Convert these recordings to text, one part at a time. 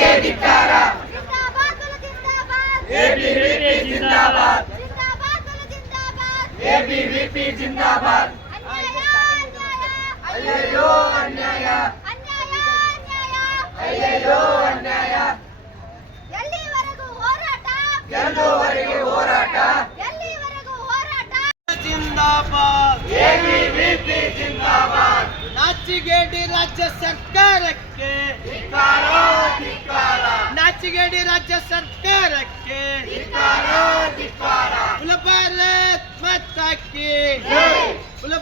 ಜಿಂದಾಬಾದ್ ಧಿಕ್ಕಾರ. ಎಬಿವಿಪಿ ಜಿಂದಾಬಾದ್. ಎಬಿವಿಪಿ ಜಿಂದಾಬಾದ್. ಅನ್ಯಾಯ ಅನ್ಯಾಯ. ಅಯ್ಯಯ್ಯೋ ಅನ್ಯಾಯ. ಎಲ್ಲಿವರೆಗೂ ಹೋರಾಟ? ಜಿಂದಾಬಾದ್. ಎಬಿವಿಪಿ ಜಿಂದಾಬಾದ್. ನಾಚಿಗೇಡಿ ರಾಜ್ಯ ಸರ್ಕಾರಕ್ಕೆ ಧಿಕ್ಕಾರ ಧಿಕ್ಕಾರ ನಾಚಿಗೇಡಿ ರಾಜ್ಯ ಸರ್ಕಾರಕ್ಕೆ. ಭಾರತ್ ಮತ್ತಾಕಿ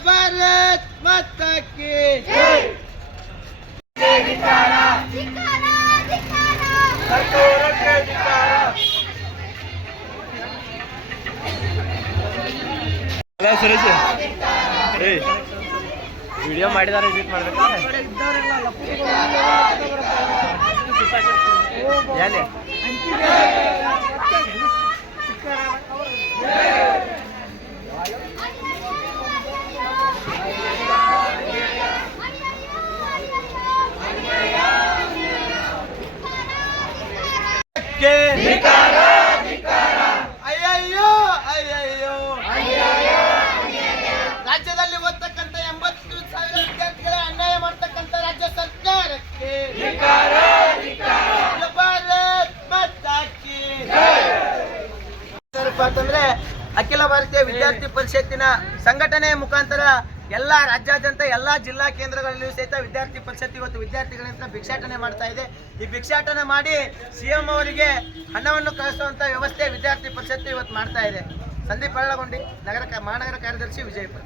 ಭಾರತ್ ಮತ್ತಾಕಿ ಸರ್ಕಾರಕ್ಕೆ ವಿಡಿಯೋ ಮಾಡಿದಾರೆ ಎಡಿಟ್ ಮಾಡ್ಬೇಕು? ಏನೇ ಧಿಕ್ಕಾರ ಏನಪ್ಪ ಅಂತಂದ್ರೆ ಅಖಿಲ ಭಾರತೀಯ ವಿದ್ಯಾರ್ಥಿ ಪರಿಷತ್ತಿನ ಸಂಘಟನೆ ಮುಖಾಂತರ ಎಲ್ಲ ರಾಜ್ಯಾದ್ಯಂತ ಎಲ್ಲ ಜಿಲ್ಲಾ ಕೇಂದ್ರಗಳಲ್ಲಿಯೂ ಸಹಿತ ವಿದ್ಯಾರ್ಥಿ ಪರಿಷತ್ ಇವತ್ತು ವಿದ್ಯಾರ್ಥಿಗಳಿಂದ ಭಿಕ್ಷಾಟನೆ ಮಾಡ್ತಾ ಇದೆ. ಈ ಭಿಕ್ಷಾಟನೆ ಮಾಡಿ ಸಿಎಂ ಅವರಿಗೆ ಹಣವನ್ನು ಕಳಿಸುವಂತ ವ್ಯವಸ್ಥೆ ವಿದ್ಯಾರ್ಥಿ ಪರಿಷತ್ತು ಇವತ್ತು ಮಾಡ್ತಾ ಇದೆ. ಸಂದೀಪ್ ಹಳ್ಳಗೊಂಡಿ ನಗರ ಮಹಾನಗರ ಕಾರ್ಯದರ್ಶಿ ವಿಜಯಪುರ.